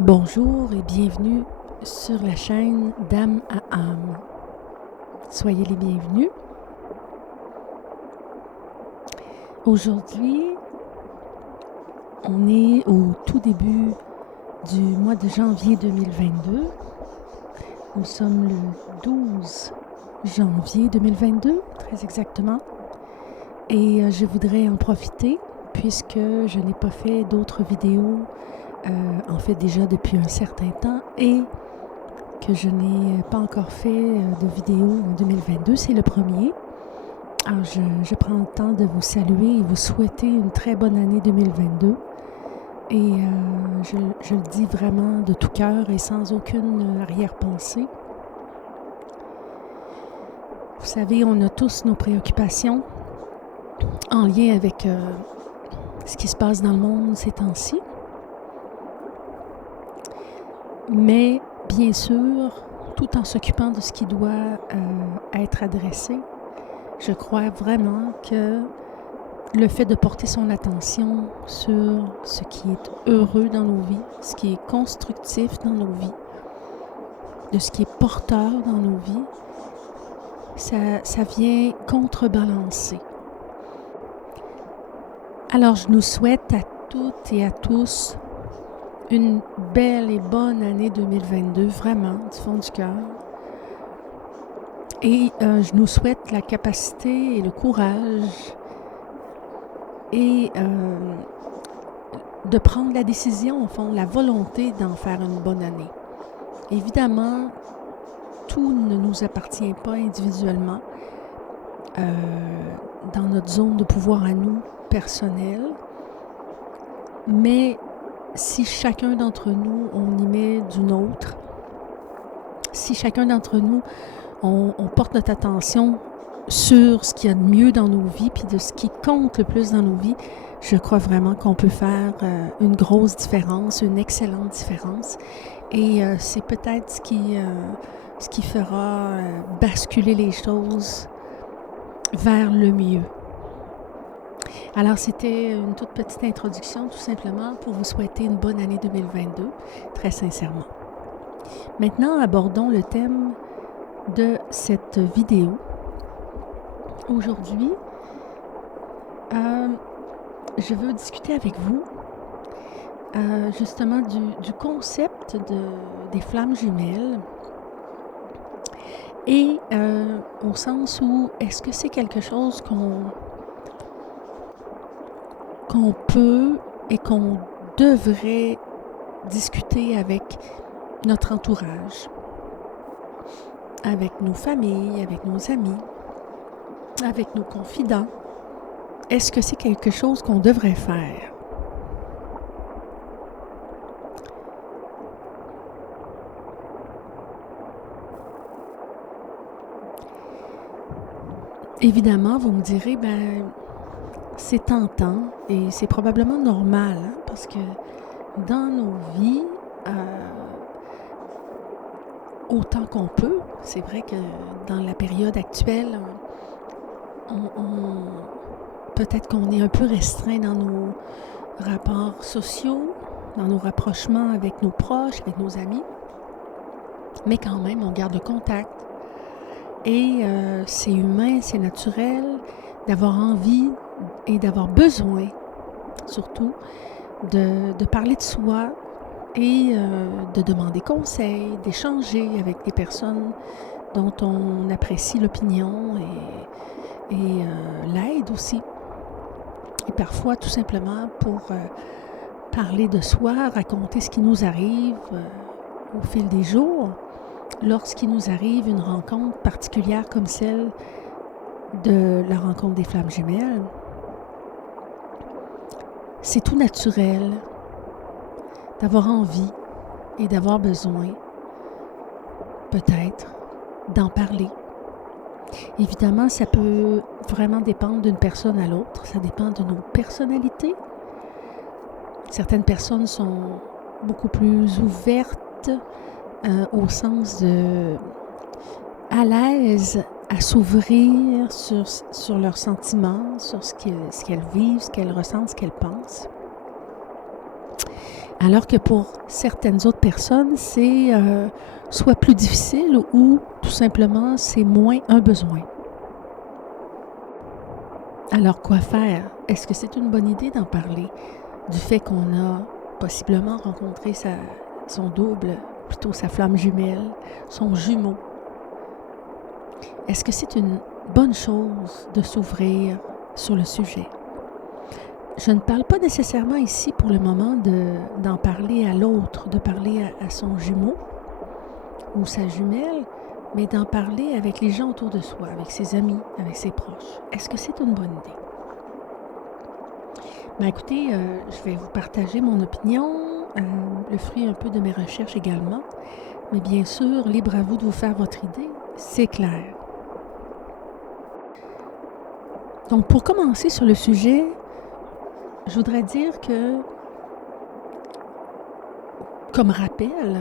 Bonjour et bienvenue sur la chaîne d'âme à âme. Soyez les bienvenus. Aujourd'hui, on est au tout début du mois de janvier 2022. Nous sommes le 12 janvier 2022, très exactement. Et je voudrais en profiter puisque je n'ai pas fait d'autres vidéos en fait déjà depuis un certain temps et que je n'ai pas encore fait de vidéo en 2022. C'est le premier. Alors je prends le temps de vous saluer et vous souhaiter une très bonne année 2022. Et je le dis vraiment de tout cœur et sans aucune arrière-pensée. Vous savez, on a tous nos préoccupations en lien avec ce qui se passe dans le monde ces temps-ci. Mais bien sûr, tout en s'occupant de ce qui doit être adressé, je crois vraiment que le fait de porter son attention sur ce qui est heureux dans nos vies, ce qui est constructif dans nos vies, de ce qui est porteur dans nos vies, ça vient contrebalancer. Alors, je nous souhaite à toutes et à tous une belle et bonne année 2022, vraiment, du fond du cœur. Et je nous souhaite la capacité et le courage et de prendre la décision, au fond, la volonté d'en faire une bonne année. Évidemment, tout ne nous appartient pas individuellement dans notre zone de pouvoir à nous, personnelle, mais si chacun d'entre nous, on y met du nôtre, si chacun d'entre nous, on porte notre attention sur ce qu'il y a de mieux dans nos vies, puis de ce qui compte le plus dans nos vies, je crois vraiment qu'on peut faire une grosse différence, une excellente différence. Et c'est peut-être ce qui fera basculer les choses vers le mieux. Alors, c'était une toute petite introduction, tout simplement, pour vous souhaiter une bonne année 2022, très sincèrement. Maintenant, abordons le thème de cette vidéo. Aujourd'hui, je veux discuter avec vous justement du concept des flammes jumelles et au sens où est-ce que c'est quelque chose qu'on peut et qu'on devrait discuter avec notre entourage, avec nos familles, avec nos amis, avec nos confidents. Est-ce que c'est quelque chose qu'on devrait faire? Évidemment, vous me direz, c'est tentant et c'est probablement normal, hein, parce que dans nos vies, autant qu'on peut, c'est vrai que dans la période actuelle, peut-être qu'on est un peu restreint dans nos rapports sociaux, dans nos rapprochements avec nos proches, avec nos amis, mais quand même, on garde contact. Et c'est humain, c'est naturel d'avoir envie et d'avoir besoin, surtout, de parler de soi et de demander conseil, d'échanger avec des personnes dont on apprécie l'opinion et l'aide aussi. Et parfois, tout simplement, pour parler de soi, raconter ce qui nous arrive au fil des jours, lorsqu'il nous arrive une rencontre particulière comme celle de la rencontre des flammes jumelles, c'est tout naturel d'avoir envie et d'avoir besoin, peut-être, d'en parler. Évidemment, ça peut vraiment dépendre d'une personne à l'autre. Ça dépend de nos personnalités. Certaines personnes sont beaucoup plus ouvertes au sens de à l'aise à s'ouvrir sur leurs sentiments, sur ce qu'elles vivent, ce qu'elles ressentent, ce qu'elles pensent. Alors que pour certaines autres personnes, c'est soit plus difficile ou tout simplement c'est moins un besoin. Alors quoi faire? Est-ce que c'est une bonne idée d'en parler? Du fait qu'on a possiblement rencontré son double, plutôt sa flamme jumelle, son jumeau. Est-ce que c'est une bonne chose de s'ouvrir sur le sujet? Je ne parle pas nécessairement ici pour le moment d'en parler à l'autre, de parler à son jumeau ou sa jumelle, mais d'en parler avec les gens autour de soi, avec ses amis, avec ses proches. Est-ce que c'est une bonne idée? Ben écoutez, je vais vous partager mon opinion, le fruit un peu de mes recherches également, mais bien sûr, libre à vous de vous faire votre idée, c'est clair. Donc pour commencer sur le sujet, je voudrais dire que, comme rappel,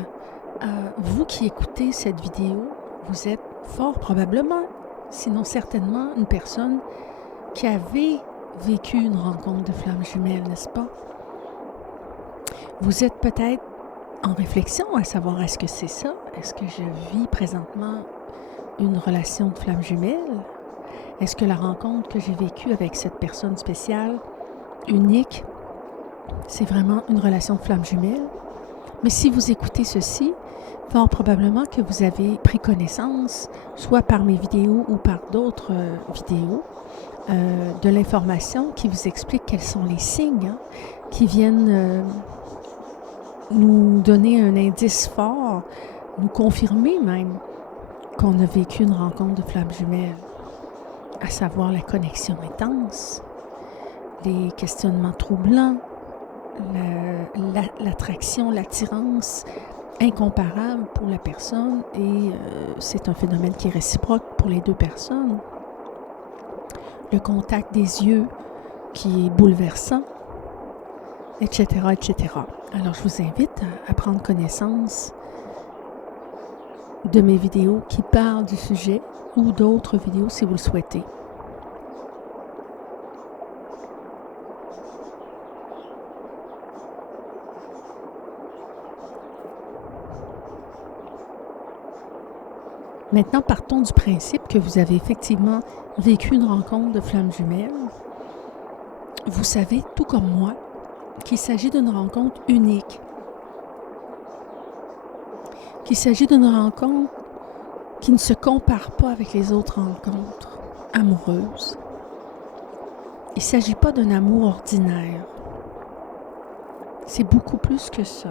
vous qui écoutez cette vidéo, vous êtes fort probablement, sinon certainement, une personne qui avait vécu une rencontre de flamme jumelle, n'est-ce pas? Vous êtes peut-être en réflexion à savoir est-ce que c'est ça? Est-ce que je vis présentement une relation de flamme jumelle? Est-ce que la rencontre que j'ai vécue avec cette personne spéciale, unique, c'est vraiment une relation de flamme jumelle? Mais si vous écoutez ceci, fort probablement que vous avez pris connaissance, soit par mes vidéos ou par d'autres vidéos, de l'information qui vous explique quels sont les signes qui viennent nous donner un indice fort, nous confirmer même qu'on a vécu une rencontre de flamme jumelle, à savoir la connexion intense, les questionnements troublants, l'attraction, l'attirance incomparable pour la personne et c'est un phénomène qui est réciproque pour les deux personnes. Le contact des yeux qui est bouleversant, etc., etc. Alors, je vous invite à prendre connaissance de mes vidéos qui parlent du sujet ou d'autres vidéos si vous le souhaitez. Maintenant, partons du principe que vous avez effectivement vécu une rencontre de flamme jumelle. Vous savez, tout comme moi, qu'il s'agit d'une rencontre unique. Qu'il s'agit d'une rencontre qui ne se compare pas avec les autres rencontres amoureuses. Il ne s'agit pas d'un amour ordinaire. C'est beaucoup plus que ça.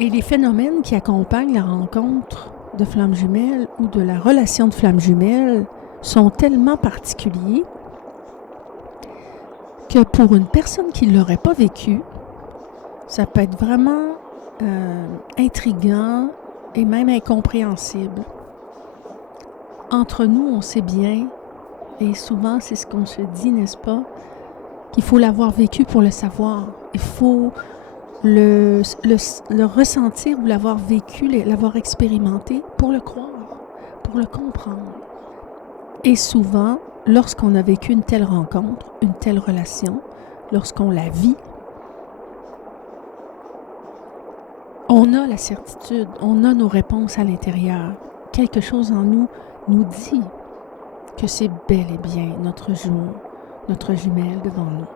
Et les phénomènes qui accompagnent la rencontre de flamme jumelle ou de la relation de flamme jumelle sont tellement particuliers que pour une personne qui ne l'aurait pas vécu, ça peut être vraiment intriguant et même incompréhensible. Entre nous, on sait bien, et souvent c'est ce qu'on se dit, n'est-ce pas, qu'il faut l'avoir vécu pour le savoir. Il faut le ressentir ou l'avoir vécu, l'avoir expérimenté pour le croire, pour le comprendre. Et souvent, lorsqu'on a vécu une telle rencontre, une telle relation, lorsqu'on la vit, on a la certitude, on a nos réponses à l'intérieur. Quelque chose en nous nous dit que c'est bel et bien notre jumeau, notre jumelle devant nous.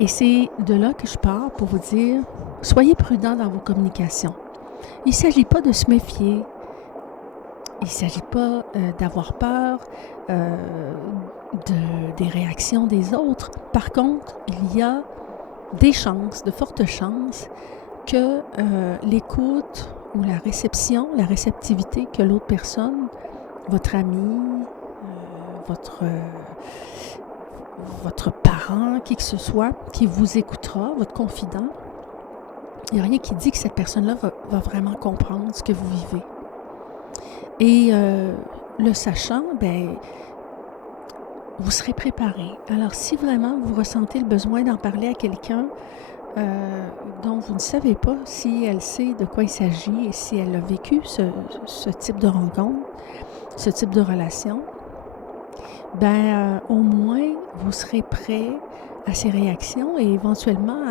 Et c'est de là que je pars pour vous dire, soyez prudents dans vos communications. Il ne s'agit pas de se méfier. Il ne s'agit pas d'avoir peur des réactions des autres. Par contre, il y a des chances, de fortes chances, que l'écoute ou la réception, la réceptivité que l'autre personne, votre ami, votre parent, qui que ce soit, qui vous écoutera, votre confident, il n'y a rien qui dit que cette personne-là va vraiment comprendre ce que vous vivez. Et le sachant, vous serez préparé. Alors, si vraiment vous ressentez le besoin d'en parler à quelqu'un dont vous ne savez pas si elle sait de quoi il s'agit et si elle a vécu ce type de rencontre, ce type de relation, au moins, vous serez prêt à ses réactions et éventuellement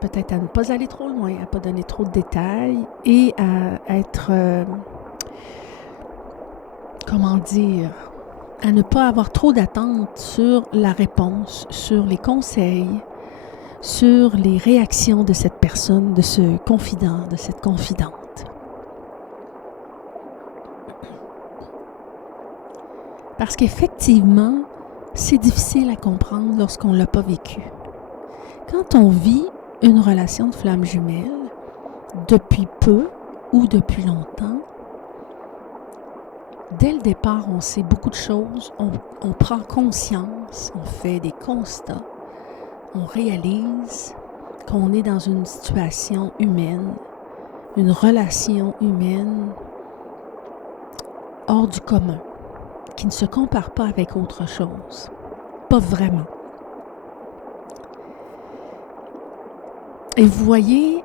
peut-être à ne pas aller trop loin, à ne pas donner trop de détails et à être, à ne pas avoir trop d'attentes sur la réponse, sur les conseils, sur les réactions de cette personne, de ce confident, de cette confidente. Parce qu'effectivement, c'est difficile à comprendre lorsqu'on ne l'a pas vécu. Quand on vit une relation de flamme jumelle, depuis peu ou depuis longtemps, dès le départ, on sait beaucoup de choses, on prend conscience, on fait des constats, on réalise qu'on est dans une situation humaine, une relation humaine hors du commun, qui ne se compare pas avec autre chose. Pas vraiment. Et vous voyez,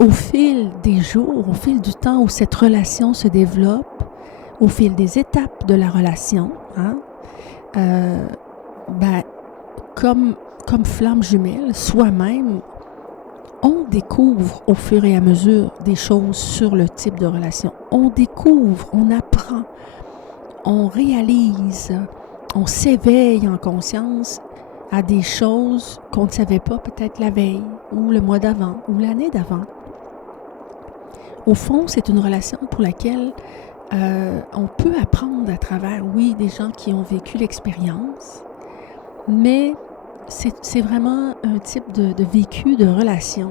au fil des jours, au fil du temps où cette relation se développe, au fil des étapes de la relation, comme flamme jumelle, soi-même, on découvre au fur et à mesure des choses sur le type de relation. On découvre, on apprend, on réalise, on s'éveille en conscience à des choses qu'on ne savait pas peut-être la veille, ou le mois d'avant, ou l'année d'avant. Au fond, c'est une relation pour laquelle on peut apprendre à travers, oui, des gens qui ont vécu l'expérience, mais c'est vraiment un type de vécu, de relation,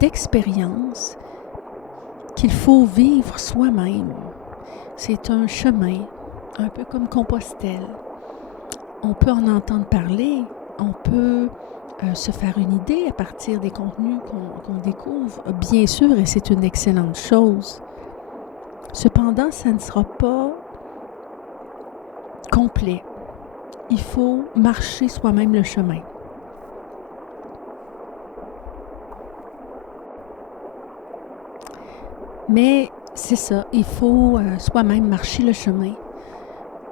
d'expérience qu'il faut vivre soi-même. C'est un chemin, un peu comme Compostelle. On peut en entendre parler, on peut se faire une idée à partir des contenus qu'on découvre, bien sûr, et c'est une excellente chose. Cependant, ça ne sera pas complet. Il faut marcher soi-même le chemin. Mais c'est ça, il faut soi-même marcher le chemin.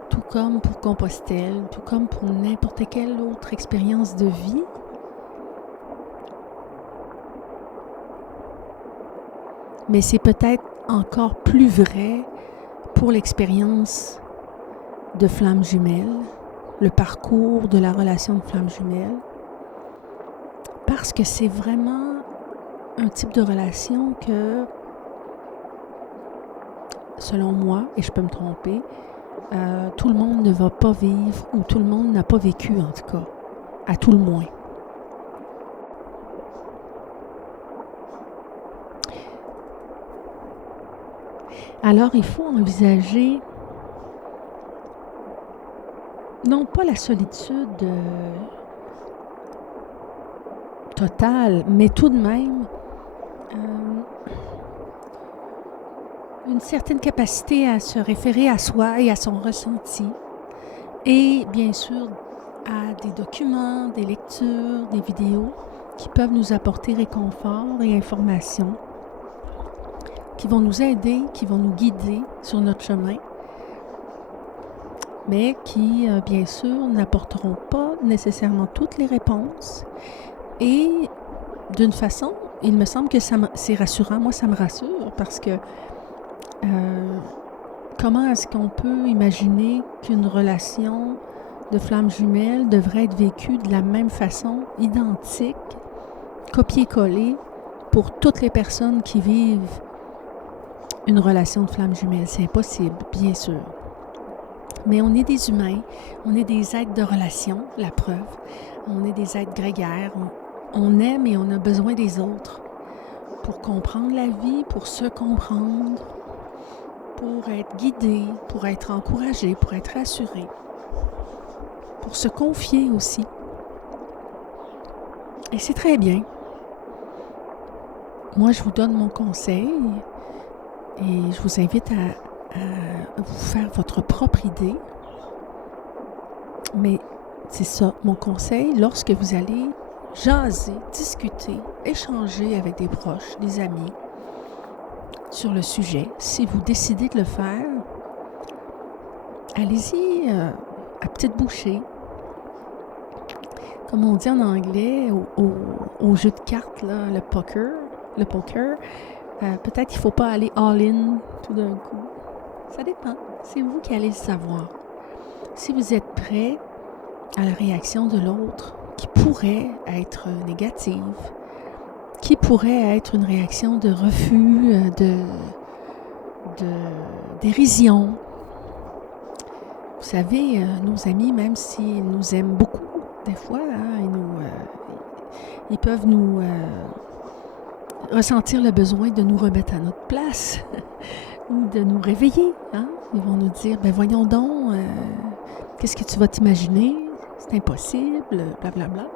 Tout comme pour Compostelle, tout comme pour n'importe quelle autre expérience de vie. Mais c'est peut-être encore plus vrai pour l'expérience de flamme jumelle, le parcours de la relation de flamme jumelle, parce que c'est vraiment un type de relation que, selon moi, et je peux me tromper, tout le monde ne va pas vivre, ou tout le monde n'a pas vécu en tout cas, à tout le moins. Alors, il faut envisager, non pas la solitude totale, mais tout de même une certaine capacité à se référer à soi et à son ressenti. Et bien sûr, à des documents, des lectures, des vidéos qui peuvent nous apporter réconfort et information, qui vont nous aider, qui vont nous guider sur notre chemin, mais qui, bien sûr, n'apporteront pas nécessairement toutes les réponses. Et d'une façon, il me semble que c'est rassurant. Moi, ça me rassure parce que comment est-ce qu'on peut imaginer qu'une relation de flamme jumelle devrait être vécue de la même façon, identique, copier-coller pour toutes les personnes qui vivent une relation de flamme jumelle? C'est impossible, bien sûr. Mais on est des humains, on est des êtres de relation, la preuve. On est des êtres grégaires, on aime et on a besoin des autres pour comprendre la vie, pour se comprendre, pour être guidé, pour être encouragé, pour être rassuré, pour se confier aussi. Et c'est très bien. Moi, je vous donne mon conseil et je vous invite à vous faire votre propre idée. Mais c'est ça, mon conseil, lorsque vous allez jaser, discuter, échanger avec des proches, des amis sur le sujet, si vous décidez de le faire, allez-y à petite bouchée. comme on dit en anglais, au jeu de cartes, là, le poker, peut-être qu'il ne faut pas aller all-in tout d'un coup. Ça dépend. C'est vous qui allez le savoir. Si vous êtes prêt à la réaction de l'autre, qui pourrait être négative, qui pourrait être une réaction de refus, de dérision. Vous savez, nos amis, même s'ils nous aiment beaucoup, des fois, ils peuvent nous ressentir le besoin de nous remettre à notre place ou de nous réveiller. Hein? Ils vont nous dire, ben voyons donc, qu'est-ce que tu vas t'imaginer? C'est impossible, blablabla.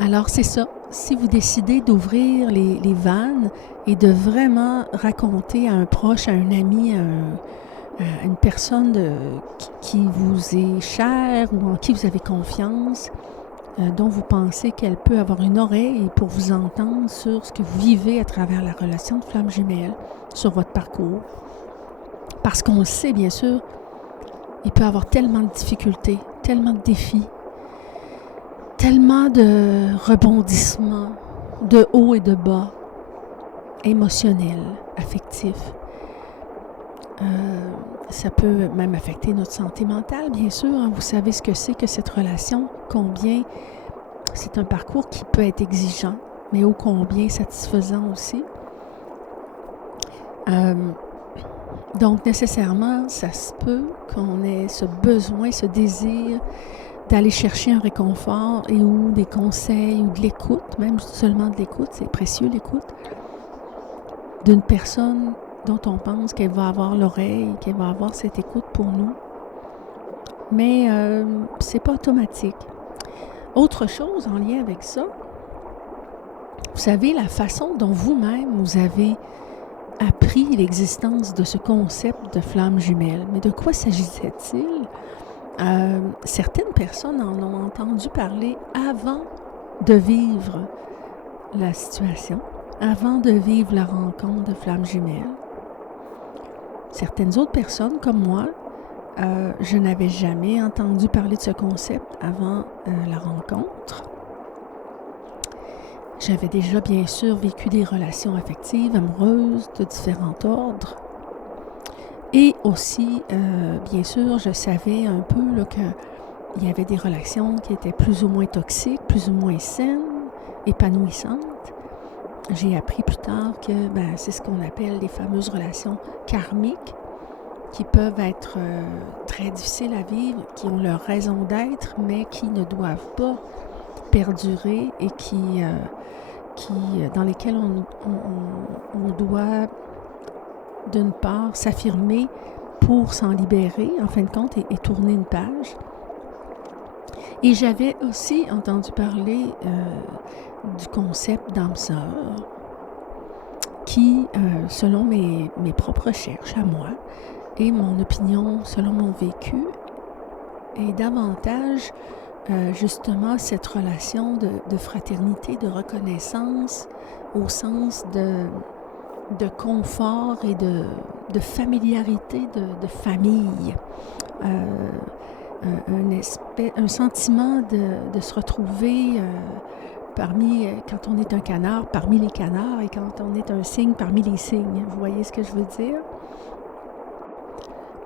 Alors c'est ça, si vous décidez d'ouvrir les vannes et de vraiment raconter à un proche, à un ami, à une personne qui vous est chère ou en qui vous avez confiance, dont vous pensez qu'elle peut avoir une oreille pour vous entendre sur ce que vous vivez à travers la relation de flamme jumelle, sur votre parcours. Parce qu'on le sait, bien sûr, il peut y avoir tellement de difficultés, tellement de défis, tellement de rebondissements, de haut et de bas, émotionnels, affectifs. Ça peut même affecter notre santé mentale, bien sûr. Hein. Vous savez ce que c'est que cette relation, combien c'est un parcours qui peut être exigeant, mais ô combien satisfaisant aussi. Donc, nécessairement, ça se peut qu'on ait ce besoin, ce désir d'aller chercher un réconfort et ou des conseils ou de l'écoute, même seulement de l'écoute, c'est précieux l'écoute, d'une personne dont on pense qu'elle va avoir l'oreille, qu'elle va avoir cette écoute pour nous. Mais c'est pas automatique. Autre chose en lien avec ça, vous savez, la façon dont vous-même vous avez appris l'existence de ce concept de flamme jumelle. Mais de quoi s'agissait-il? Certaines personnes en ont entendu parler avant de vivre la situation, avant de vivre la rencontre de flamme jumelle. Certaines autres personnes, comme moi, je n'avais jamais entendu parler de ce concept avant la rencontre. J'avais déjà, bien sûr, vécu des relations affectives, amoureuses, de différents ordres. Et aussi, bien sûr, je savais un peu là, qu'il y avait des relations qui étaient plus ou moins toxiques, plus ou moins saines, épanouissantes. J'ai appris plus tard que c'est ce qu'on appelle les fameuses relations karmiques, qui peuvent être très difficiles à vivre, qui ont leur raison d'être, mais qui ne doivent pas perdurer et dans lesquelles on doit, d'une part, s'affirmer pour s'en libérer, en fin de compte, et tourner une page. Et j'avais aussi entendu parler du concept d'âme sœur, qui, selon mes propres recherches à moi, et mon opinion, selon mon vécu, est davantage justement cette relation de fraternité, de reconnaissance, au sens de confort et de familiarité, de famille. Un sentiment de se retrouver quand on est un canard, parmi les canards, et quand on est un cygne, parmi les cygnes. Vous voyez ce que je veux dire?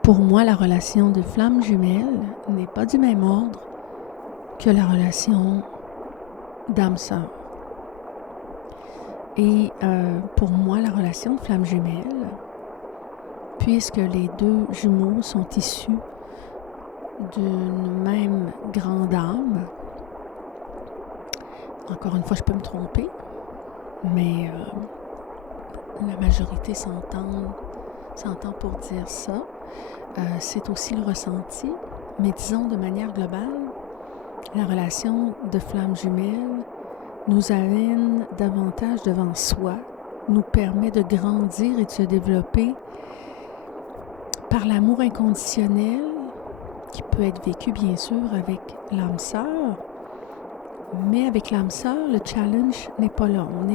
Pour moi, la relation de flamme jumelle n'est pas du même ordre que la relation d'âme sœur. Et pour moi, la relation de flamme jumelle, puisque les deux jumeaux sont issus d'une même grande âme, encore une fois, je peux me tromper, mais la majorité s'entend pour dire ça. C'est aussi le ressenti, mais disons de manière globale, la relation de flamme jumelle nous amène davantage devant soi, nous permet de grandir et de se développer par l'amour inconditionnel qui peut être vécu bien sûr avec l'âme sœur, mais avec l'âme sœur, le challenge n'est pas là. On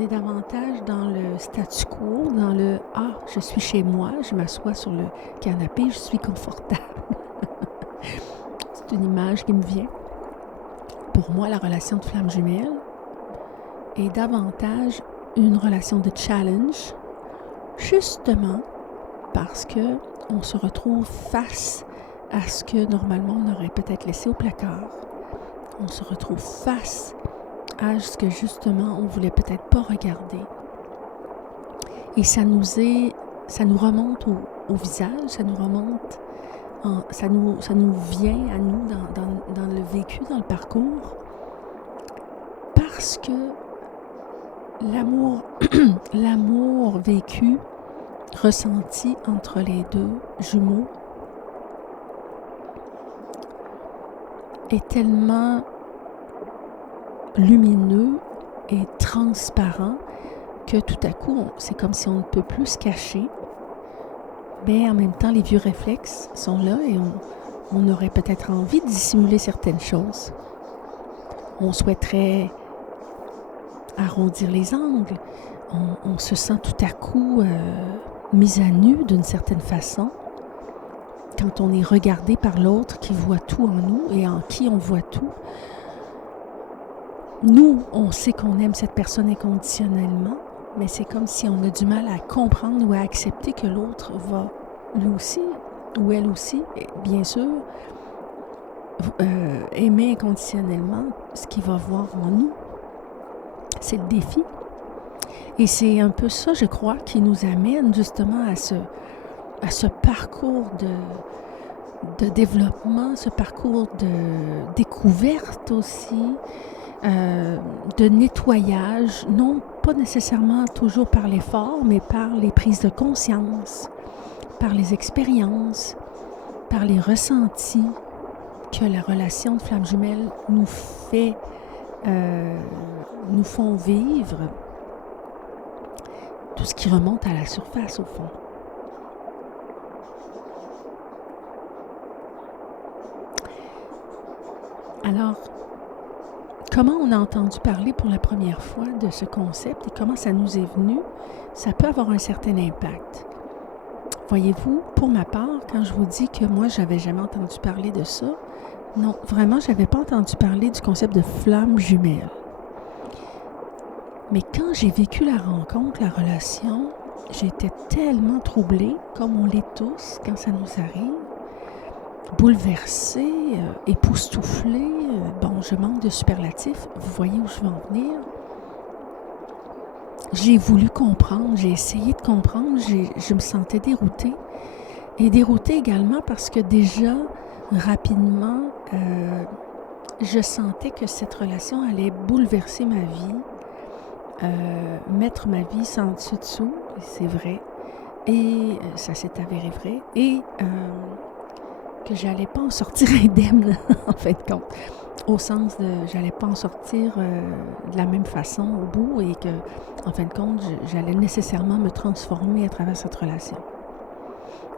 est davantage dans le statu quo, dans le « Ah, je suis chez moi, je m'assois sur le canapé, je suis confortable. » juste une image qui me vient. Pour moi, la relation de flamme jumelle est davantage une relation de challenge, justement parce que on se retrouve face à ce que normalement on aurait peut-être laissé au placard. On se retrouve face à ce que justement on voulait peut-être pas regarder. Et ça nous remonte au visage, ça nous remonte, ça nous vient à nous dans le vécu, dans le parcours, parce que l'amour vécu, ressenti entre les deux jumeaux est tellement lumineux et transparent que tout à coup, c'est comme si on ne peut plus se cacher. Mais en même temps, les vieux réflexes sont là et on aurait peut-être envie de dissimuler certaines choses. On souhaiterait arrondir les angles. On se sent tout à coup mis à nu d'une certaine façon quand on est regardé par l'autre qui voit tout en nous et en qui on voit tout. Nous, on sait qu'on aime cette personne inconditionnellement, mais c'est comme si on a du mal à comprendre ou à accepter que l'autre va lui aussi, ou elle aussi, bien sûr, aimer inconditionnellement ce qu'il va voir en nous. C'est le défi. Et c'est un peu ça, je crois, qui nous amène justement à ce parcours de développement, ce parcours de découverte aussi, de nettoyage, non pas nécessairement toujours par l'effort, mais par les prises de conscience, par les expériences, par les ressentis que la relation de flamme jumelle nous font vivre. Tout ce qui remonte à la surface, au fond. Alors, comment on a entendu parler pour la première fois de ce concept et comment ça nous est venu, ça peut avoir un certain impact. Voyez-vous, pour ma part, quand je vous dis que moi, j'avais jamais entendu parler de ça, non, vraiment, j'avais pas entendu parler du concept de flamme jumelle. Mais quand j'ai vécu la rencontre, la relation, j'étais tellement troublée, comme on l'est tous quand ça nous arrive, bouleversée, époustouflée, je manque de superlatifs, vous voyez où je veux en venir. J'ai voulu comprendre, j'ai essayé de comprendre, je me sentais déroutée. Et déroutée également parce que déjà, rapidement, je sentais que cette relation allait bouleverser ma vie. Mettre ma vie sans dessus-dessous, c'est vrai, et ça s'est avéré vrai, et que j'allais pas en sortir indemne, en fin de compte, au sens de j'allais pas en sortir de la même façon au bout, et que, en fin de compte, j'allais nécessairement me transformer à travers cette relation.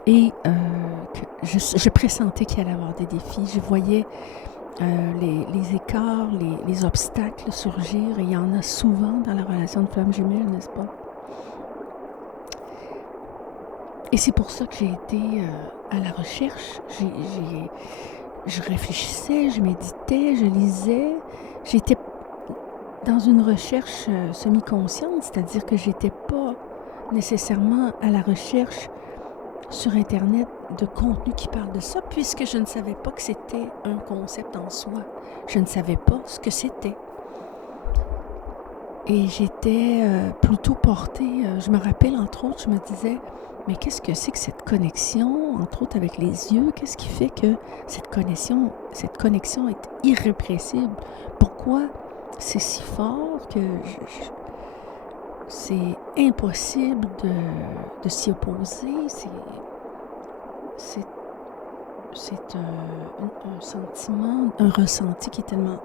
Et que je pressentais qu'il allait y avoir des défis, je voyais les écarts, les obstacles surgir, et il y en a souvent dans la relation de flamme jumelle, n'est-ce pas? Et c'est pour ça que j'ai été à la recherche. Je réfléchissais, je méditais, je lisais. J'étais dans une recherche semi-consciente, c'est-à-dire que j'étais pas nécessairement à la recherche sur Internet de contenu qui parle de ça, puisque je ne savais pas que c'était un concept en soi. Je ne savais pas ce que c'était. Et j'étais plutôt portée, je me rappelle entre autres, je me disais, mais qu'est-ce que c'est que cette connexion, entre autres avec les yeux, qu'est-ce qui fait que cette connexion est irrépressible? Pourquoi c'est si fort que c'est impossible de s'y opposer? C'est un sentiment, un ressenti qui est tellement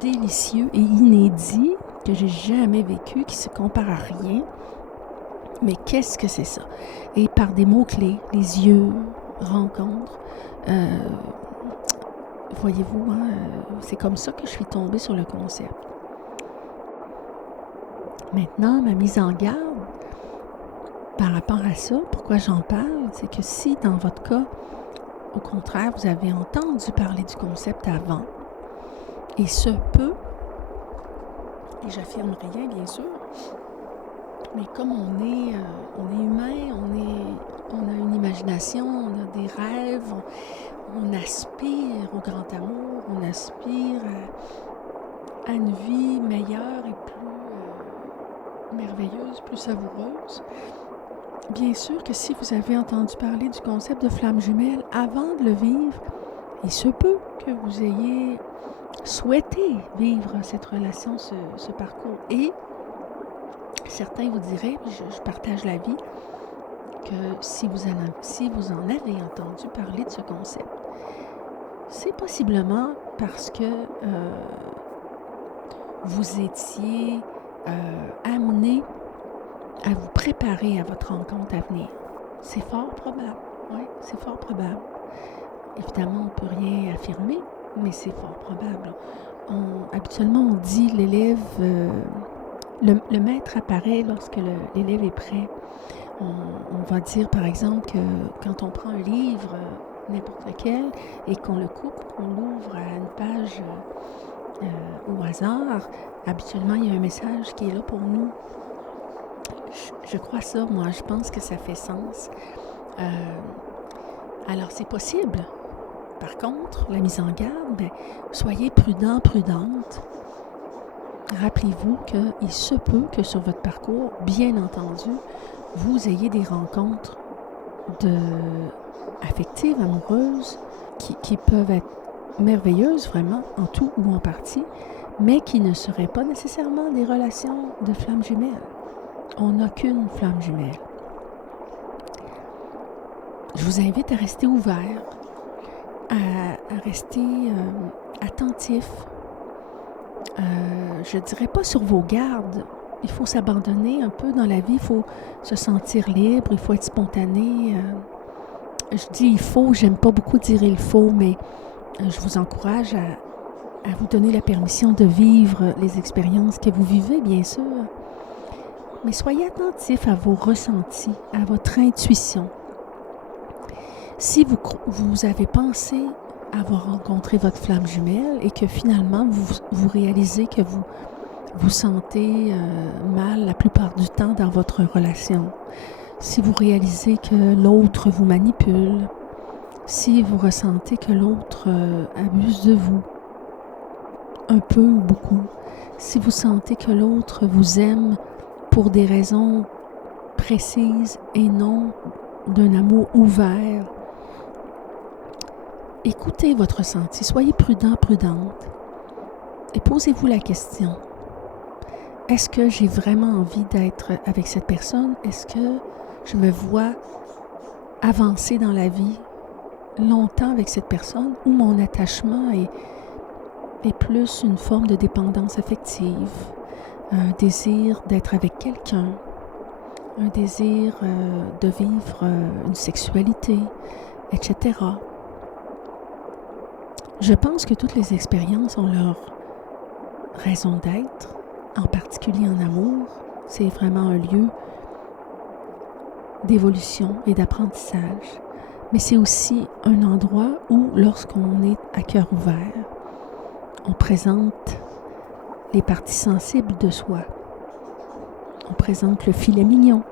délicieux et inédit que j'ai jamais vécu, qui se compare à rien. Mais qu'est-ce que c'est ça? Et par des mots-clés, les yeux, rencontre, voyez-vous, c'est comme ça que je suis tombée sur le concept. Maintenant, ma mise en garde par rapport à ça, pourquoi j'en parle, c'est que si dans votre cas, au contraire, vous avez entendu parler du concept avant. Et ce peut, et j'affirme rien bien sûr, mais comme on est humain, on a une imagination, on a des rêves, on aspire au grand amour, on aspire à une vie meilleure et plus merveilleuse, plus savoureuse. Bien sûr que si vous avez entendu parler du concept de flamme jumelle avant de le vivre, il se peut que vous ayez souhaité vivre cette relation, ce parcours. Et certains vous diraient, je partage l'avis, que si vous en avez entendu parler de ce concept, c'est possiblement parce que vous étiez amené à vous préparer à votre rencontre à venir. C'est fort probable. Oui, c'est fort probable. Évidemment, on ne peut rien affirmer, mais c'est fort probable. Habituellement, on dit l'élève, le maître apparaît lorsque l'élève est prêt. On va dire, par exemple, que quand on prend un livre, n'importe lequel, et qu'on le coupe, qu'on l'ouvre à une page au hasard, habituellement, il y a un message qui est là pour nous. Je crois ça, moi. Je pense que ça fait sens. Alors, c'est possible. Par contre, la mise en garde, soyez prudent, prudente. Rappelez-vous qu'il se peut que sur votre parcours, bien entendu, vous ayez des rencontres affectives, amoureuses, qui peuvent être merveilleuses, vraiment, en tout ou en partie, mais qui ne seraient pas nécessairement des relations de flamme jumelle. On n'a qu'une flamme jumelle. Je vous invite à rester ouvert, à rester attentif. Je ne dirais pas sur vos gardes. Il faut s'abandonner un peu dans la vie, il faut se sentir libre, il faut être spontané. Je dis il faut, j'aime pas beaucoup dire il faut, mais je vous encourage à vous donner la permission de vivre les expériences que vous vivez, bien sûr. Mais soyez attentif à vos ressentis, à votre intuition. Si vous avez pensé avoir rencontré votre flamme jumelle et que finalement vous réalisez que vous vous sentez mal la plupart du temps dans votre relation, si vous réalisez que l'autre vous manipule, si vous ressentez que l'autre abuse de vous, un peu ou beaucoup, si vous sentez que l'autre vous aime pour des raisons précises et non d'un amour ouvert, écoutez votre ressenti, soyez prudent, prudente et posez-vous la question. Est-ce que j'ai vraiment envie d'être avec cette personne? Est-ce que je me vois avancer dans la vie longtemps avec cette personne ou mon attachement est plus une forme de dépendance affective, un désir d'être avec quelqu'un, un désir de vivre une sexualité, etc. Je pense que toutes les expériences ont leur raison d'être, en particulier en amour. C'est vraiment un lieu d'évolution et d'apprentissage. Mais c'est aussi un endroit où, lorsqu'on est à cœur ouvert, on présente les parties sensibles de soi. On présente le filet mignon,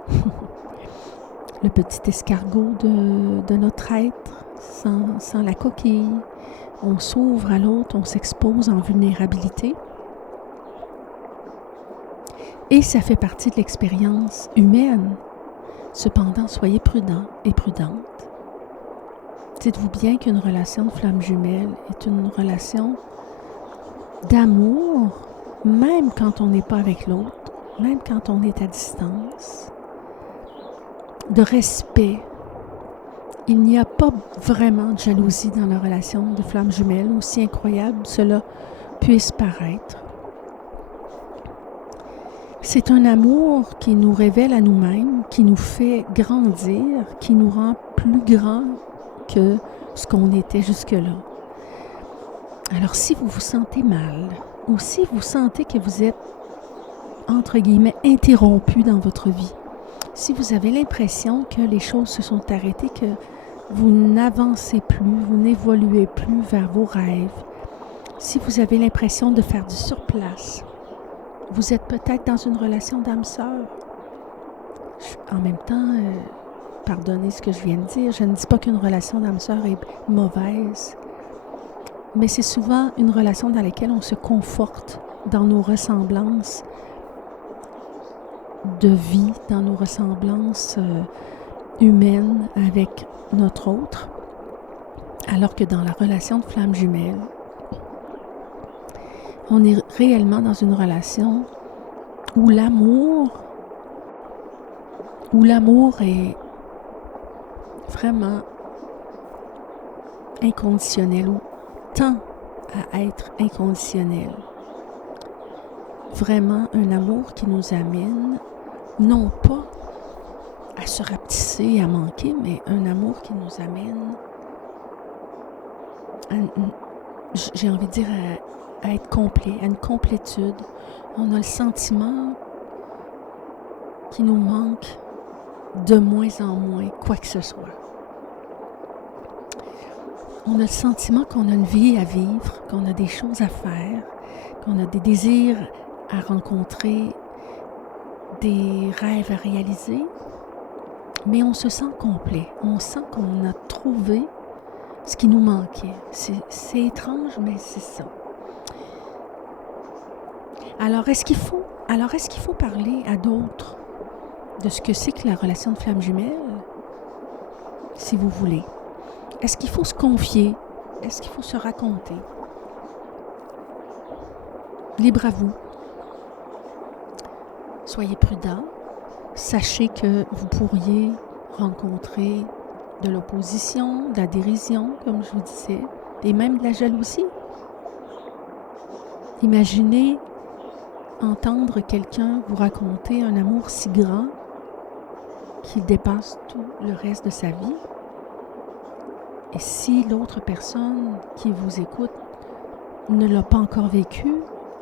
le petit escargot de notre être, sans la coquille. On s'ouvre à l'autre, on s'expose en vulnérabilité. Et ça fait partie de l'expérience humaine. Cependant, soyez prudents et prudentes. Dites-vous bien qu'une relation de flamme jumelle est une relation d'amour, même quand on n'est pas avec l'autre, même quand on est à distance, de respect. Il n'y a pas vraiment de jalousie dans la relation de flamme jumelle, aussi incroyable cela puisse paraître. C'est un amour qui nous révèle à nous-mêmes, qui nous fait grandir, qui nous rend plus grands que ce qu'on était jusque-là. Alors, si vous vous sentez mal, ou si vous sentez que vous êtes, entre guillemets, interrompu dans votre vie, si vous avez l'impression que les choses se sont arrêtées, que vous n'avancez plus, vous n'évoluez plus vers vos rêves, si vous avez l'impression de faire du surplace, vous êtes peut-être dans une relation d'âme-sœur. En même temps, pardonnez ce que je viens de dire, je ne dis pas qu'une relation d'âme-sœur est mauvaise, mais c'est souvent une relation dans laquelle on se conforte dans nos ressemblances de vie, dans nos ressemblances humaines avec notre autre, alors que dans la relation de flamme jumelle, on est réellement dans une relation où l'amour est vraiment inconditionnel ou tend à être inconditionnel. Vraiment un amour qui nous amène non pas à se rapetisser, à manquer, mais un amour qui nous amène j'ai envie de dire à être complet, à une complétude. On a le sentiment qu'il nous manque de moins en moins quoi que ce soit. On a le sentiment qu'on a une vie à vivre, qu'on a des choses à faire, qu'on a des désirs à rencontrer, des rêves à réaliser, mais on se sent complet. On sent qu'on a trouvé ce qui nous manquait. C'est étrange, mais c'est ça. Alors, est-ce qu'il faut parler à d'autres de ce que c'est que la relation de flamme jumelle, si vous voulez? Est-ce qu'il faut se confier? Est-ce qu'il faut se raconter? Libre à vous. Soyez prudents. Sachez que vous pourriez rencontrer de l'opposition, de la dérision, comme je vous disais, et même de la jalousie. Imaginez entendre quelqu'un vous raconter un amour si grand qu'il dépasse tout le reste de sa vie. Et si l'autre personne qui vous écoute ne l'a pas encore vécu,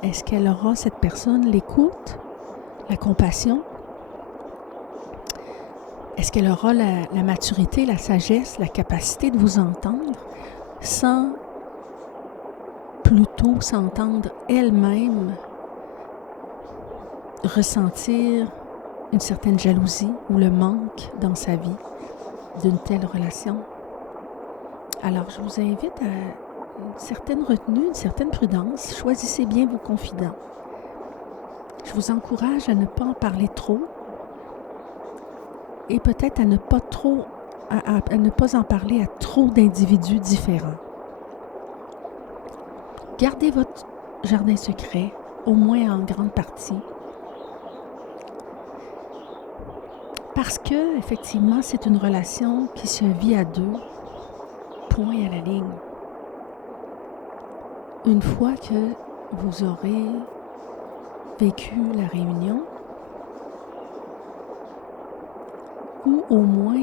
est-ce qu'elle aura, cette personne, l'écoute, la compassion? Est-ce qu'elle aura la maturité, la sagesse, la capacité de vous entendre sans plutôt s'entendre elle-même ressentir une certaine jalousie ou le manque dans sa vie d'une telle relation? Alors, je vous invite à une certaine retenue, une certaine prudence. Choisissez bien vos confidents. Je vous encourage à ne pas en parler trop et peut-être à ne pas en parler à trop d'individus différents. Gardez votre jardin secret, au moins en grande partie, parce que, effectivement, c'est une relation qui se vit à deux, point à la ligne. Une fois que vous aurez vécu la réunion, ou au moins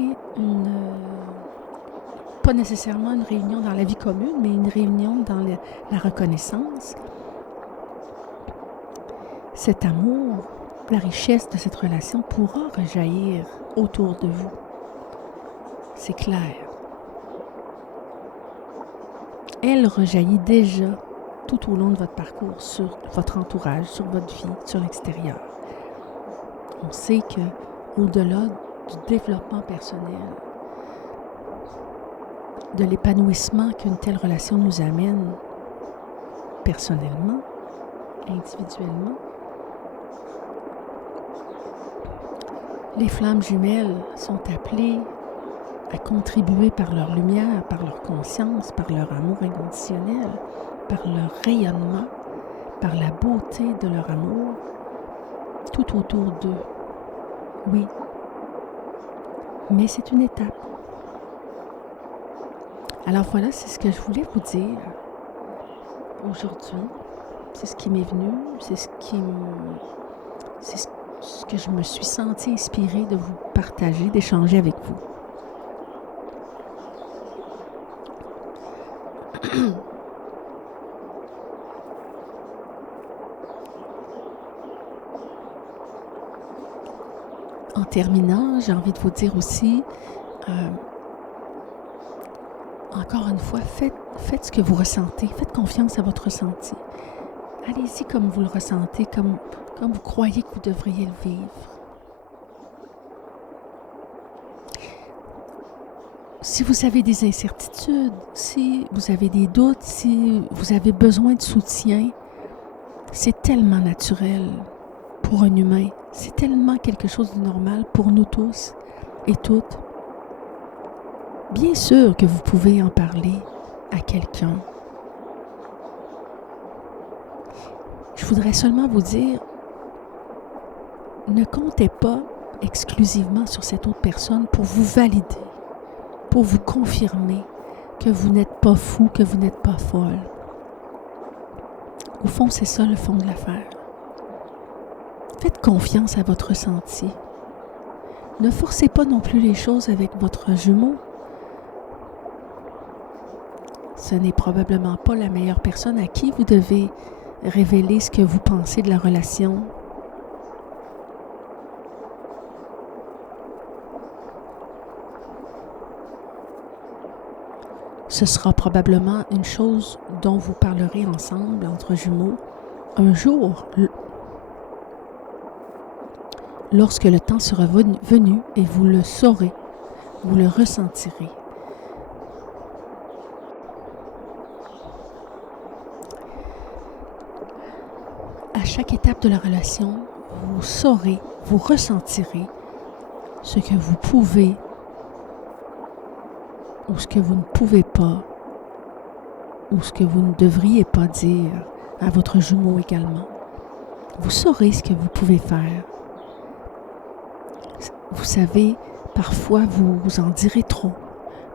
pas nécessairement une réunion dans la vie commune, mais une réunion dans la reconnaissance, cet amour, la richesse de cette relation pourra rejaillir autour de vous. C'est clair. Elle rejaillit déjà tout au long de votre parcours sur votre entourage, sur votre vie, sur l'extérieur. On sait que au-delà du développement personnel, de l'épanouissement qu'une telle relation nous amène personnellement, individuellement, les flammes jumelles sont appelées à contribuer par leur lumière, par leur conscience, par leur amour inconditionnel, par leur rayonnement, par la beauté de leur amour, tout autour d'eux. Oui, mais c'est une étape. Alors voilà, c'est ce que je voulais vous dire aujourd'hui. C'est ce qui m'est venu, c'est ce que je me suis sentie inspirée de vous partager, d'échanger avec vous. En terminant, j'ai envie de vous dire aussi, Encore une fois, faites ce que vous ressentez. Faites confiance à votre ressenti. Allez-y comme vous le ressentez, comme vous croyez que vous devriez le vivre. Si vous avez des incertitudes, si vous avez des doutes, si vous avez besoin de soutien, c'est tellement naturel pour un humain. C'est tellement quelque chose de normal pour nous tous et toutes. Bien sûr que vous pouvez en parler à quelqu'un. Je voudrais seulement vous dire, ne comptez pas exclusivement sur cette autre personne pour vous valider, pour vous confirmer que vous n'êtes pas fou, que vous n'êtes pas folle. Au fond, c'est ça le fond de l'affaire. Faites confiance à votre ressenti. Ne forcez pas non plus les choses avec votre jumeau. Ce n'est probablement pas la meilleure personne à qui vous devez révéler ce que vous pensez de la relation. Ce sera probablement une chose dont vous parlerez ensemble entre jumeaux un jour, lorsque le temps sera venu et vous le saurez, vous le ressentirez. À chaque étape de la relation, vous saurez, vous ressentirez ce que vous pouvez ou ce que vous ne pouvez pas, ou ce que vous ne devriez pas dire à votre jumeau également. Vous saurez ce que vous pouvez faire. Vous savez, parfois vous en direz trop.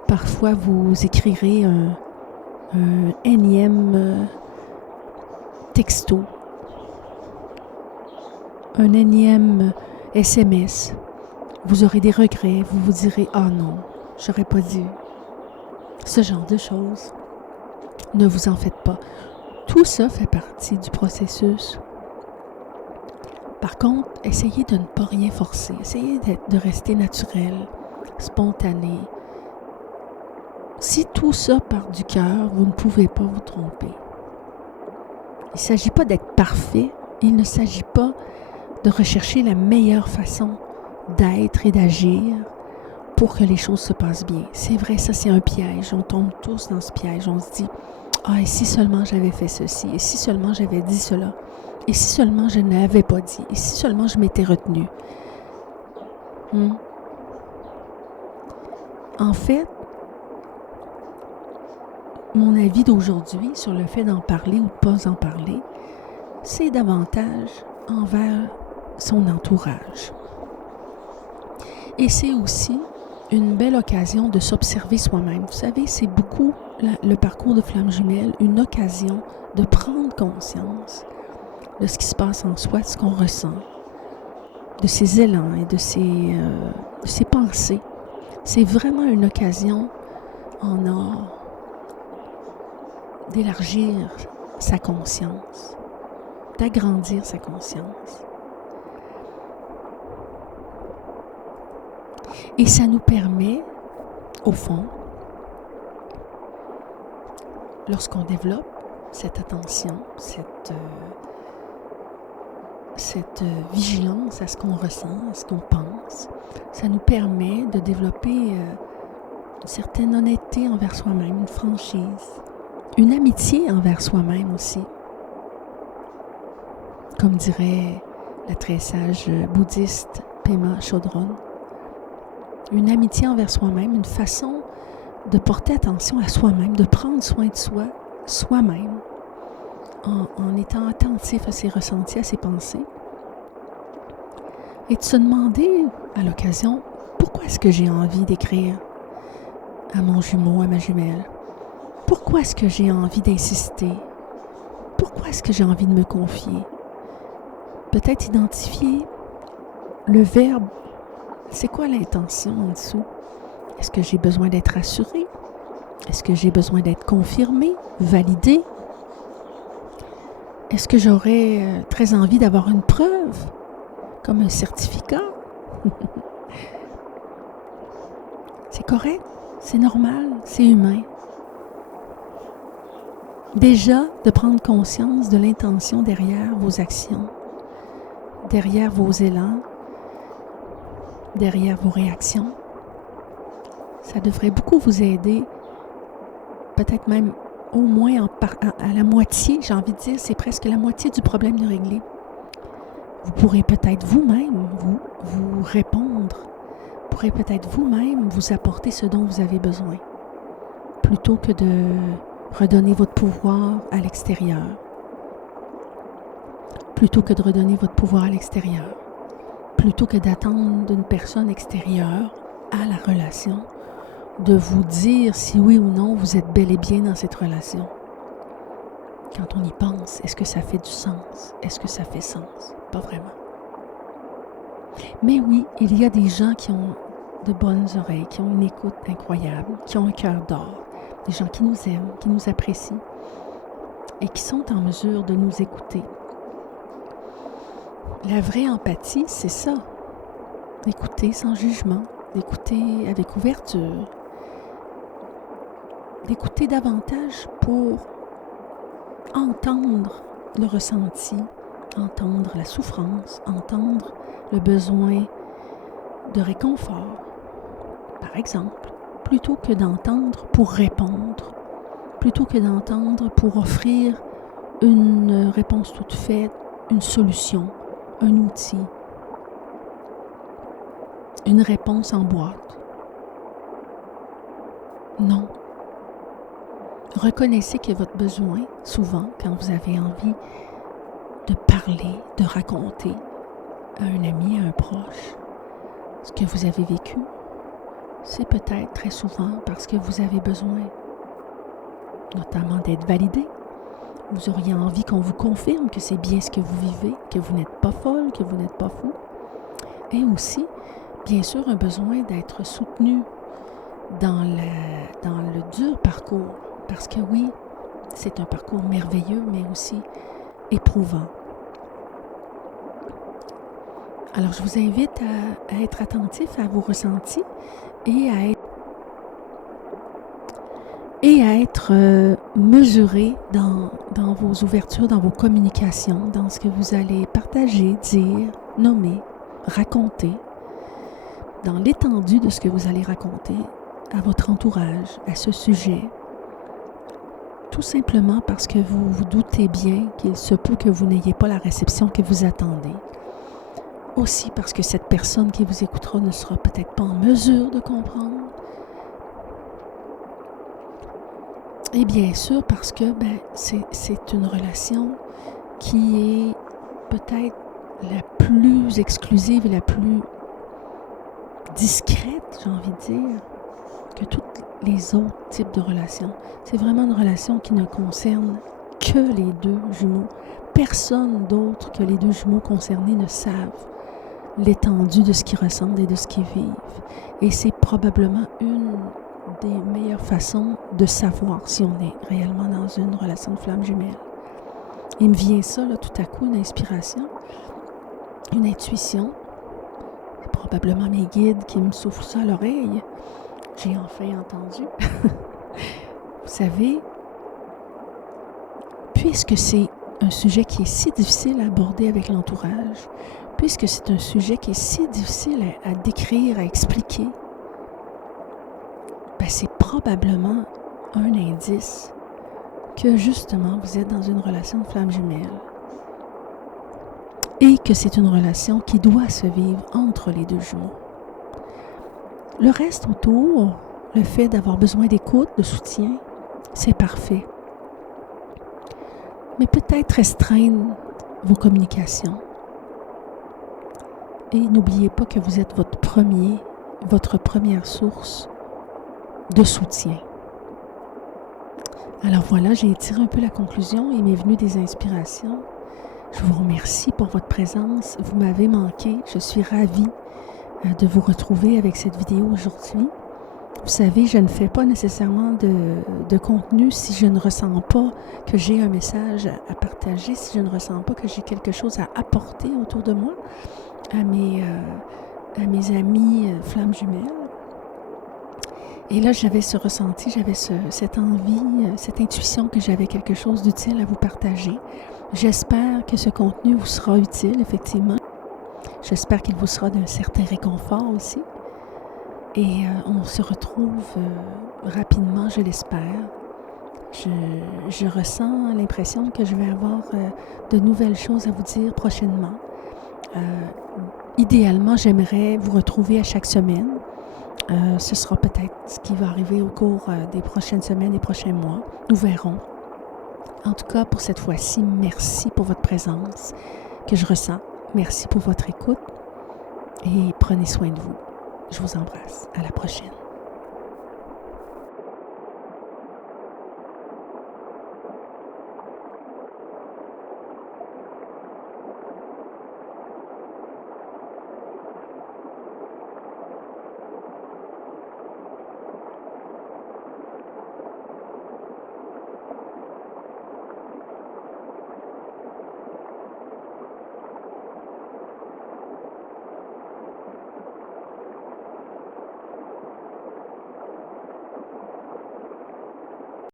Parfois vous écrirez un énième texto, un énième SMS. Vous aurez des regrets, vous vous direz « Ah non, j'aurais pas dû ». Ce genre de choses. Ne vous en faites pas. Tout ça fait partie du processus. Par contre, essayez de ne pas rien forcer. Essayez de rester naturel, spontané. Si tout ça part du cœur, vous ne pouvez pas vous tromper. Il ne s'agit pas d'être parfait. Il ne s'agit pas de rechercher la meilleure façon d'être et d'agir pour que les choses se passent bien. C'est vrai, ça c'est un piège. On tombe tous dans ce piège. On se dit, et si seulement j'avais fait ceci, et si seulement j'avais dit cela, et si seulement je ne l'avais pas dit, et si seulement je m'étais retenue. En fait, mon avis d'aujourd'hui sur le fait d'en parler ou de ne pas en parler, c'est davantage envers son entourage. Et c'est aussi une belle occasion de s'observer soi-même. Vous savez, c'est beaucoup le parcours de flamme jumelle, une occasion de prendre conscience de ce qui se passe en soi, de ce qu'on ressent, de ses élans et de ses pensées. C'est vraiment une occasion en or d'élargir sa conscience, d'agrandir sa conscience. Et ça nous permet, au fond, lorsqu'on développe cette attention, cette vigilance à ce qu'on ressent, à ce qu'on pense, ça nous permet de développer une certaine honnêteté envers soi-même, une franchise, une amitié envers soi-même aussi. Comme dirait la très sage bouddhiste Pema Chodron, une amitié envers soi-même, une façon de porter attention à soi-même, de prendre soin de soi, soi-même, en étant attentif à ses ressentis, à ses pensées, et de se demander à l'occasion, pourquoi est-ce que j'ai envie d'écrire à mon jumeau, à ma jumelle? Pourquoi est-ce que j'ai envie d'insister? Pourquoi est-ce que j'ai envie de me confier? Peut-être identifier le verbe. C'est quoi l'intention en dessous? Est-ce que j'ai besoin d'être rassurée? Est-ce que j'ai besoin d'être confirmée, validée? Est-ce que j'aurais très envie d'avoir une preuve, comme un certificat? C'est correct, c'est normal, c'est humain. Déjà, de prendre conscience de l'intention derrière vos actions, derrière vos élans, derrière vos réactions. Ça devrait beaucoup vous aider, peut-être même au moins à la moitié, j'ai envie de dire, c'est presque la moitié du problème de régler. Vous pourrez peut-être vous-même vous répondre, vous pourrez peut-être vous-même vous apporter ce dont vous avez besoin, plutôt que de redonner votre pouvoir à l'extérieur. Plutôt que de redonner votre pouvoir à l'extérieur. Plutôt que d'attendre d'une personne extérieure à la relation, de vous dire si oui ou non vous êtes bel et bien dans cette relation. Quand on y pense, est-ce que ça fait du sens? Est-ce que ça fait sens? Pas vraiment. Mais oui, il y a des gens qui ont de bonnes oreilles, qui ont une écoute incroyable, qui ont un cœur d'or, des gens qui nous aiment, qui nous apprécient et qui sont en mesure de nous écouter. La vraie empathie, c'est ça. D'écouter sans jugement, d'écouter avec ouverture, d'écouter davantage pour entendre le ressenti, entendre la souffrance, entendre le besoin de réconfort, par exemple, plutôt que d'entendre pour répondre, plutôt que d'entendre pour offrir une réponse toute faite, une solution, un outil, une réponse en boîte. Non. Reconnaissez que votre besoin, souvent, quand vous avez envie de parler, de raconter à un ami, à un proche, ce que vous avez vécu, c'est peut-être très souvent parce que vous avez besoin, notamment d'être validé. Vous auriez envie qu'on vous confirme que c'est bien ce que vous vivez, que vous n'êtes pas folle, que vous n'êtes pas fou. Et aussi, bien sûr, un besoin d'être soutenu dans le dur parcours. Parce que oui, c'est un parcours merveilleux, mais aussi éprouvant. Alors, je vous invite à être attentif à vos ressentis et à être mesuré dans vos ouvertures, dans vos communications, dans ce que vous allez partager, dire, nommer, raconter, dans l'étendue de ce que vous allez raconter à votre entourage, à ce sujet. Tout simplement parce que vous vous doutez bien qu'il se peut que vous n'ayez pas la réception que vous attendez. Aussi parce que cette personne qui vous écoutera ne sera peut-être pas en mesure de comprendre. Et bien sûr parce que c'est une relation qui est peut-être la plus exclusive et la plus discrète, j'ai envie de dire, que tous les autres types de relations. C'est vraiment une relation qui ne concerne que les deux jumeaux. Personne d'autre que les deux jumeaux concernés ne savent l'étendue de ce qu'ils ressentent et de ce qu'ils vivent. Et c'est probablement une des meilleures façons de savoir si on est réellement dans une relation de flamme jumelle. Il me vient ça, là, tout à coup, une inspiration, une intuition. C'est probablement mes guides qui me soufflent ça à l'oreille. J'ai enfin entendu. Vous savez, puisque c'est un sujet qui est si difficile à aborder avec l'entourage, puisque c'est un sujet qui est si difficile à décrire, à expliquer, c'est probablement un indice que justement vous êtes dans une relation de flamme jumelle et que c'est une relation qui doit se vivre entre les deux jumeaux. Le reste autour, le fait d'avoir besoin d'écoute, de soutien, c'est parfait. Mais peut-être restreindre vos communications. Et n'oubliez pas que vous êtes votre première source de soutien. Alors voilà, j'ai étiré un peu la conclusion. Il m'est venu des inspirations. Je vous remercie pour votre présence. Vous m'avez manqué. Je suis ravie de vous retrouver avec cette vidéo aujourd'hui. Vous savez, je ne fais pas nécessairement de contenu si je ne ressens pas que j'ai un message à partager, si je ne ressens pas que j'ai quelque chose à apporter autour de moi à mes amis flammes jumelles. Et là, j'avais ce ressenti, j'avais cette envie, cette intuition que j'avais quelque chose d'utile à vous partager. J'espère que ce contenu vous sera utile, effectivement. J'espère qu'il vous sera d'un certain réconfort aussi. Et on se retrouve rapidement, je l'espère. Je ressens l'impression que je vais avoir de nouvelles choses à vous dire prochainement. Idéalement, j'aimerais vous retrouver à chaque semaine. Ce sera peut-être ce qui va arriver au cours des prochaines semaines, des prochains mois. Nous verrons. En tout cas, pour cette fois-ci, merci pour votre présence que je ressens. Merci pour votre écoute et prenez soin de vous. Je vous embrasse. À la prochaine.